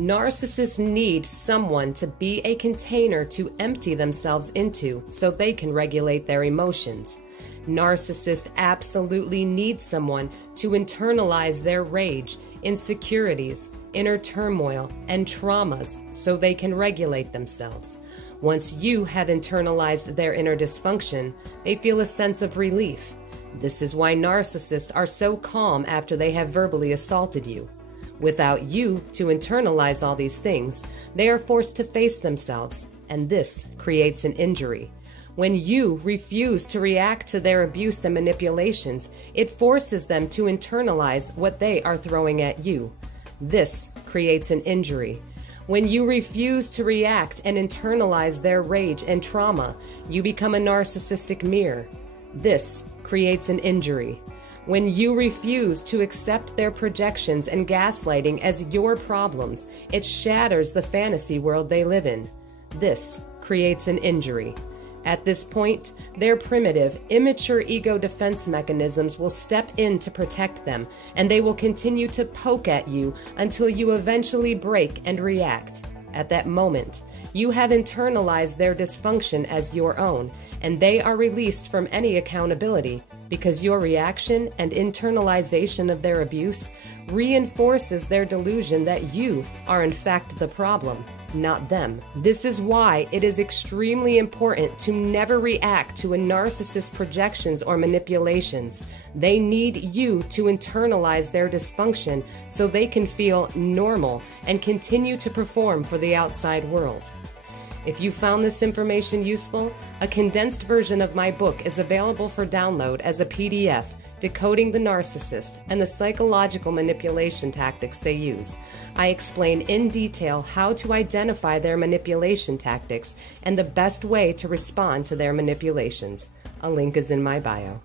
Narcissists need someone to be a container to empty themselves into so they can regulate their emotions. Narcissists absolutely need someone to internalize their rage, insecurities, inner turmoil, and traumas so they can regulate themselves. Once you have internalized their inner dysfunction, they feel a sense of relief. This is why narcissists are so calm after they have verbally assaulted you. Without you to internalize all these things, they are forced to face themselves, and this creates an injury. When you refuse to react to their abuse and manipulations, it forces them to internalize what they are throwing at you. This creates an injury. When you refuse to react and internalize their rage and trauma, you become a narcissistic mirror. This creates an injury. When you refuse to accept their projections and gaslighting as your problems, it shatters the fantasy world they live in. This creates an injury. At this point, their primitive, immature ego defense mechanisms will step in to protect them, and they will continue to poke at you until you eventually break and react. At that moment, you have internalized their dysfunction as your own, and they are released from any accountability because your reaction and internalization of their abuse reinforces their delusion that you are in fact the problem, not them. This is why it is extremely important to never react to a narcissist's projections or manipulations. They need you to internalize their dysfunction so they can feel normal and continue to perform for the outside world. If you found this information useful, a condensed version of my book is available for download as a PDF, Decoding the Narcissist and the Psychological Manipulation Tactics They Use. I explain in detail how to identify their manipulation tactics and the best way to respond to their manipulations. A link is in my bio.